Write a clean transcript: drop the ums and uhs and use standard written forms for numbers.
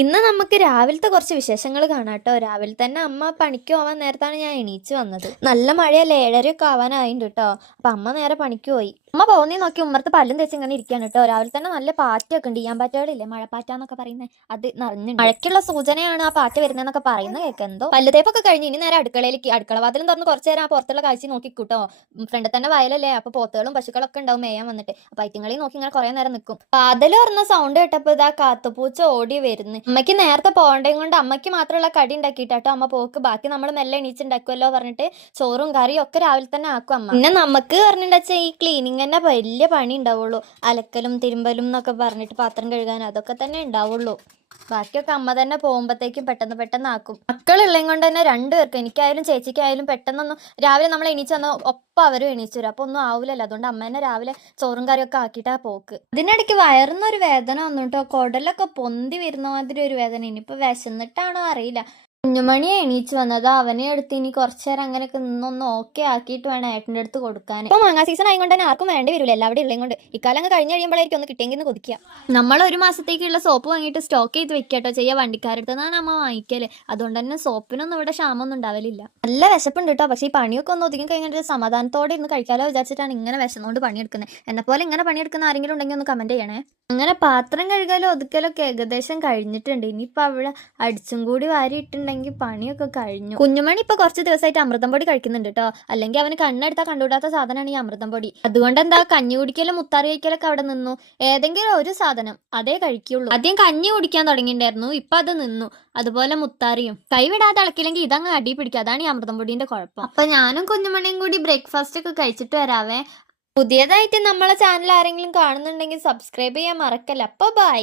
ഇന്ന് നമുക്ക് രാവിലത്തെ കുറച്ച് വിശേഷങ്ങൾ കാണാം കേട്ടോ. രാവിലെ തന്നെ അമ്മ പണിക്ക് പോവാൻ നേരത്താണ് ഞാൻ എണീച്ച് വന്നത്. നല്ല മഴയല്ലേ, 7:30 ആവാനായിട്ടുണ്ട് കേട്ടോ. അപ്പൊ അമ്മ നേരെ പണിക്ക് പോയി. അമ്മ പോകുന്നേ നോക്കി ഉമ്മർത്ത് പല്ലും തേച്ച് ഇങ്ങനെ ഇരിക്കുകയാണ് കേട്ടോ. രാവിലെ തന്നെ നല്ല പാറ്റൊക്കെ ഉണ്ട്, പാറ്റകളില്ലേ, മഴപ്പാറ്റാന്നൊക്കെ പറയുന്നത്, അത് നിറഞ്ഞിട്ടുണ്ട്. മഴയ്ക്കുള്ള സൂചനയാണ് ആ പാറ്റ വരുന്നതെന്നൊക്കെ പറയുന്നത് കേൾക്കെന്തോ. പല്ല് തേപ്പൊക്കെ കഴിഞ്ഞ് ഇനി നേരെ അടുക്കളയിലേക്ക്, അടുക്കള വാതിലും തുറന്ന് കുറച്ച് നേരം ആ പുറത്തുള്ള കാഴ്ച നോക്കിക്കൂട്ടോ. ഫ്രണ്ട് തന്നെ വയലല്ലേ, അപ്പൊ പോത്തുകളും പശുക്കളൊക്കെ ഉണ്ടാവും മേയാൻ വന്നിട്ട്. അപ്പൊ ഐറ്റിങ്ങളെയും നോക്കി ഇങ്ങനെ കുറെ നേരം നിൽക്കും. വാതിൽ പറഞ്ഞ സൗണ്ട് കേട്ടപ്പോ ഇതാ കാത്തുപൂച്ച ഓടി വരുന്നു. അമ്മയ്ക്ക് നേരത്തെ പോകേണ്ടത് കൊണ്ട് അമ്മയ്ക്ക് മാത്രമുള്ള കടി ഉണ്ടാക്കിയിട്ടോ അമ്മ പോക്ക്. ബാക്കി നമ്മൾ മെല്ലെ എണീച്ചുണ്ടാക്കുമല്ലോ പറഞ്ഞിട്ട് ചോറും കറിയും ഒക്കെ രാവിലെ തന്നെ ആക്കും അമ്മ. പിന്നെ നമുക്ക് പറഞ്ഞിട്ടുണ്ടെച്ചാൽ ഈ ക്ലീനിങ് തന്നെ വലിയ പണി ഉണ്ടാവുള്ളൂ. അലക്കലും തിരുമ്പലും എന്നൊക്കെ പറഞ്ഞിട്ട് പാത്രം കഴുകാൻ അതൊക്കെ തന്നെ ഉണ്ടാവുള്ളൂ. ബാക്കിയൊക്കെ അമ്മ തന്നെ പോകുമ്പോഴത്തേക്കും പെട്ടെന്ന് ആക്കും. മക്കളുള്ളതും കൊണ്ട് തന്നെ രണ്ടുപേർക്കും, എനിക്കായാലും ചേച്ചിക്കായാലും പെട്ടെന്നൊന്നും രാവിലെ നമ്മൾ എണീച്ച് വന്നാൽ ഒപ്പം അവരും എണീച്ചു വരും. അപ്പൊ ഒന്നും ആവില്ലല്ലോ. അതുകൊണ്ട് അമ്മ തന്നെ രാവിലെ ചോറും കറിയൊക്കെ ആക്കിയിട്ടാ പോക്ക്. ഇതിനിടയ്ക്ക് വയറിന്നൊരു വേദന വന്നു കേട്ടോ. കുടലൊക്കെ പൊന്തി വരുന്ന മാതിരി ഒരു വേദന. ഇനിയിപ്പോ വിശന്നിട്ടാണോ അറിയില്ല. കുഞ്ഞുമണി എണീച്ച് വന്നത്, അവനെ എടുത്ത് ഇനി കുറച്ചു നേരം അങ്ങനെയൊക്കെ നിന്നൊന്ന് ഓക്കെ ആക്കിയിട്ട് വേണം ഏട്ടൻ്റെ അടുത്ത് കൊടുക്കാൻ. ഇപ്പൊ മാങ്ങാ സീസൺ ആയതുകൊണ്ട് തന്നെ ആർക്കും വേണ്ടി വരില്ല, എല്ലാവരും ഉള്ളതും കൊണ്ട്. ഇക്കാലം അങ്ങ് കഴിഞ്ഞ് കഴിയുമ്പോഴായിരിക്കും ഒന്ന് കിട്ടിയെങ്കിൽ കൊതിക്കുക. നമ്മൾ ഒരു മാസത്തേക്കുള്ള സോപ്പ് വാങ്ങിയിട്ട് സ്റ്റോക്ക് ചെയ്ത് വെക്കാട്ടോ ചെയ്യുക. വണ്ടിക്കാരടുത്ത് നിന്നാണ് അമ്മ വാങ്ങിക്കല്. അതുകൊണ്ട് തന്നെ സോപ്പിനൊന്നും ഇവിടെ ക്ഷാമൊന്നും ഉണ്ടാവലില്ല. നല്ല വിശപ്പുണ്ട് കേട്ടോ. പക്ഷേ ഈ പണിയൊക്കെ ഒന്ന് ഒതുങ്ങി കഴിഞ്ഞിട്ട് സമാധാനത്തോടെ ഇന്ന് കഴിക്കാലോ വിചാരിച്ചിട്ടാണ് ഇങ്ങനെ വിശന്നുകൊണ്ട് പണിയെടുക്കുന്നത്. എന്നെപ്പോലെ ഇങ്ങനെ പണിയെടുക്കുന്ന ആരെങ്കിലും ഉണ്ടെങ്കിൽ ഒന്ന് കമന്റ് ചെയ്യണേ. അങ്ങനെ പാത്രം കഴുകാലും ഒതുക്കലൊക്കെ ഏകദേശം കഴിഞ്ഞിട്ടുണ്ട്. ഇനിയിപ്പോൾ അവിടെ അടിച്ചും കൂടി വാരിയിട്ടുണ്ടെങ്കിൽ പണിയൊക്കെ കഴിഞ്ഞു. കുഞ്ഞുമണി ഇപ്പൊ കുറച്ച് ദിവസമായിട്ട് അമൃതം പൊടി കഴിക്കുന്നുണ്ട് കേട്ടോ. അല്ലെങ്കിൽ അവന് കണ്ണെടുത്താൽ കണ്ടുകൂടാത്ത സാധനമാണ് ഈ അമൃതം പൊടി. അതുകൊണ്ട് എന്താ, കഞ്ഞി കുടിക്കലും മുത്താറി കഴിക്കലൊക്കെ അവിടെ നിന്നു. ഏതെങ്കിലും ഒരു സാധനം അതേ കഴിക്കുള്ളൂ. ആദ്യം കഞ്ഞി കുടിക്കാൻ തുടങ്ങിയിട്ടുണ്ടായിരുന്നു, ഇപ്പൊ അത് നിന്നു. അതുപോലെ മുത്താറിയും കൈവിടാതെ ഇളക്കില്ലെങ്കിൽ ഇതങ്ങ് അടി പിടിക്കും. അതാണ് ഈ അമൃതം പൊടിന്റെ കുഴപ്പം. അപ്പൊ ഞാനും കുഞ്ഞുമണിയും കൂടി ബ്രേക്ക്ഫാസ്റ്റ് ഒക്കെ കഴിച്ചിട്ട് വരാവേ. പുതിയതായിട്ട് നമ്മളെ ചാനൽ ആരെങ്കിലും കാണുന്നുണ്ടെങ്കിൽ സബ്സ്ക്രൈബ് ചെയ്യാൻ മറക്കല്ല. അപ്പൊ ബൈ.